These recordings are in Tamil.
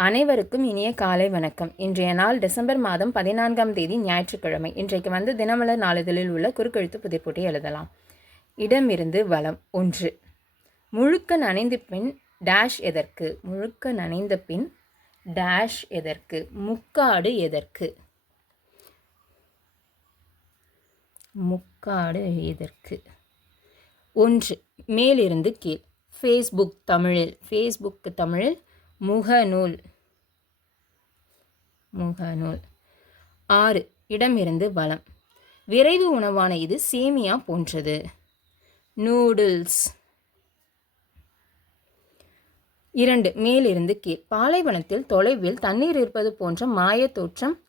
அனைவருக்கும் இனிய காலை வணக்கம். இன்றைய நாள் டிசம்பர் மாதம் பதினான்காம் தேதி ஞாயிற்றுக்கிழமை. இன்றைக்கு வந்து தினமலர் நாளிதழில் உள்ள குறுக்கெழுத்து புதைப்போட்டி எழுதலாம். இடமிருந்து வளம் ஒன்று. முழுக்க நனைந்த பின் டேஷ் எதற்கு? முழுக்க நனைந்த பின் டேஷ் எதற்கு? முக்காடு எதற்கு? முக்காடு எதற்கு? ஒன்று. மேலிருந்து கீழ். ஃபேஸ்புக் தமிழில். ஃபேஸ்புக் தமிழில் முகநூல். முகநூல். ஆறு இடமிருந்து வளம். விரைவு உணவான இது சேமியா போன்றது. நூடுல்ஸ். இரண்டு மேலிருந்து கீழ். பாலைவனத்தில் தொலைவில் தண்ணீர் இருப்பது போன்ற மாய தோற்றம்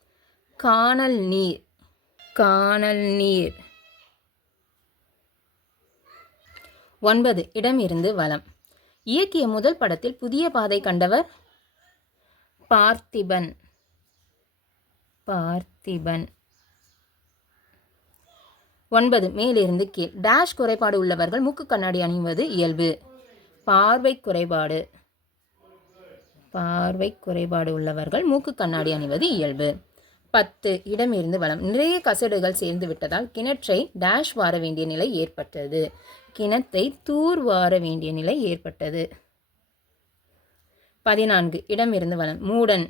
காணல் நீர். காணல் நீர். ஒன்பது இடமிருந்து வளம். இயக்கிய முதல் படத்தில் புதிய பாதை கண்டவர் பார்த்திபன். பார்த்திபன். ஒன்பது மேலிருந்து கீழ். டேஷ் குறைபாடு உள்ளவர்கள் மூக்கு கண்ணாடி அணிவது இயல்பு. பார்வை குறைபாடு. பார்வை குறைபாடு உள்ளவர்கள் மூக்கு கண்ணாடி அணிவது இயல்பு. பத்து இடமிருந்து வளம் நிறைய கசடுகள் சேர்ந்து விட்டதால் கிணற்றை டேஷ் வார வேண்டிய நிலை ஏற்பட்டது. கிணத்தை தூர் வார வேண்டிய நிலை ஏற்பட்டது. பதினான்கு இடமிருந்து வளம் மூடன்.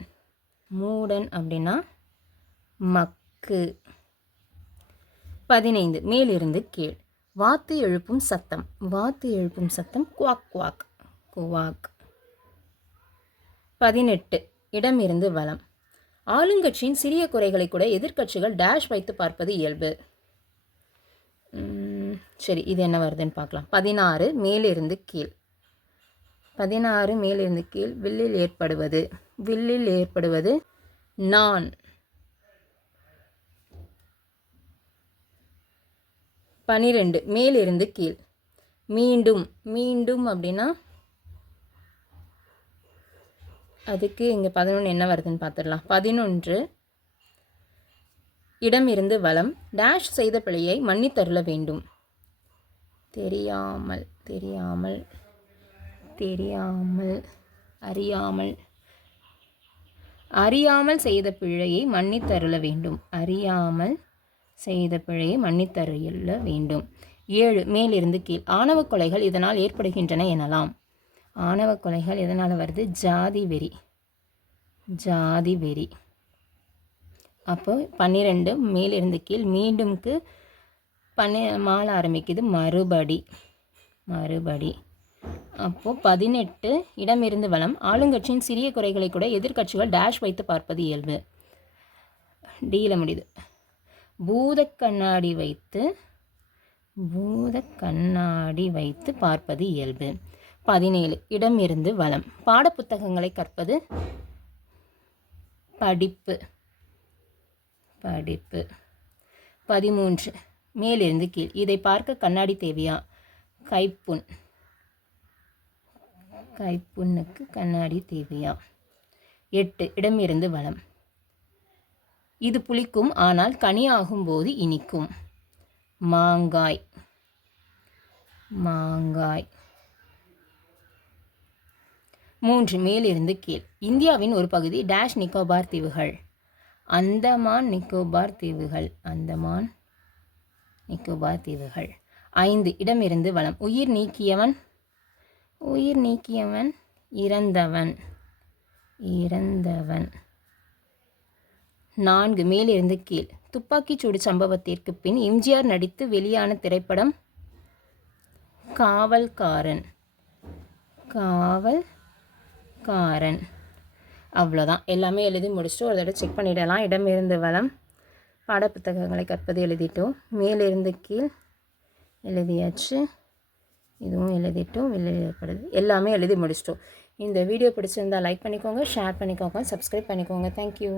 மூடன் அப்படின்னா மக்கு. பதினைந்து மேலிருந்து கீழ். வாத்து எழுப்பும் சத்தம். வாத்து எழுப்பும் சத்தம். Quack quack. குவாக். பதினெட்டு இடமிருந்து வளம் ஆளுங்கட்சியின் சிறிய குறைகளை கூட எதிர்க்கட்சிகள் டேஷ் வைத்து பார்ப்பது இயல்பு. சரி இது என்ன வருதுன்னு பார்க்கலாம். பதினாறு மேலிருந்து கீழ். பதினாறு மேலிருந்து கீழ். வில்லில் ஏற்படுவது. வில்லில் ஏற்படுவது நான். பனிரெண்டு. மேலிருந்து கீழ். மீண்டும் மீண்டும் அப்படின்னா அதுக்கு இங்கே பதினொன்று என்ன வருதுன்னு பார்த்துடலாம் பதினொன்று. இடம் இருந்து வளம் டேஷ் செய்த பிழையை மன்னித்தருள வேண்டும். தெரியாமல் தெரியாமல் தெரியாமல் அறியாமல். அறியாமல் செய்த பிழையை மன்னித்தருள வேண்டும். அறியாமல் செய்த பிழையை மன்னித்தறியல்ல வேண்டும். ஏழு மேலிருந்து கீழ். ஆணவ கொலைகள் இதனால் ஏற்படுகின்றன எனலாம். ஆணவ கொலைகள் எதனால் வருது? ஜாதி வெறி. ஜாதி வெறி. அப்போ பன்னிரெண்டு மேலிருந்து கீழ். மீண்டும்க்கு பன்னி மாலை ஆரம்பிக்குது. மறுபடி. மறுபடி. அப்போது பதினெட்டு இடமிருந்து வளம் ஆளுங்கட்சியின் சிறிய குறைகளை கூட எதிர்கட்சிகள் டேஷ் வைத்து பார்ப்பது இயல்பு. டீல முடியுது. பூத கண்ணாடி வைத்து பூத கண்ணாடி வைத்து பார்ப்பது இயல்பு. பதினேழு. இடமிருந்து வளம். பாடப்புத்தகங்களை கற்பது படிப்பு. படிப்பு. பதிமூன்று. மேலிருந்து கீழ். இதை பார்க்க கண்ணாடி தேவையா? கைப்புண். கைப்புண்ணுக்கு கண்ணாடி தேவையா? எட்டு. இடமிருந்து வளம். இது புளிக்கும் ஆனால் கனி ஆகும்போது இனிக்கும். மாங்காய். மாங்காய். மூன்று மேலிருந்து கீழ். இந்தியாவின் ஒரு பகுதி டேஷ் நிக்கோபார் தீவுகள். அந்தமான் நிக்கோபார் தீவுகள். அந்தமான் நிக்கோபார் தீவுகள். ஐந்து இடமிருந்து வளம். உயிர் நீக்கியவன். உயிர் நீக்கியவன். இறந்தவன். இறந்தவன். நான்கு மேலிருந்து கீழ். துப்பாக்கிச்சூடு சம்பவத்திற்கு பின் எம்ஜிஆர் நடித்து வெளியான திரைப்படம் காவல்காரன். காவல் காரன் அவ்வளோதான். எல்லாமே எழுதி முடிச்சுட்டு ஒரு தடவை செக் பண்ணிடலாம். இடமிருந்து வளம். பாடப்புத்தகங்களை கற்பது எழுதிட்டோம். மேலிருந்து கீழ் எழுதியாச்சு. இதுவும் எழுதிட்டோம். வெளியிடப்படுது எல்லாமே எழுதி முடிச்சிட்டோம். இந்த வீடியோ பிடிச்சிருந்தால் லைக் பண்ணிக்கோங்க ஷேர் பண்ணிக்கோங்க சப்ஸ்கிரைப் பண்ணிக்கோங்க. தேங்க்யூ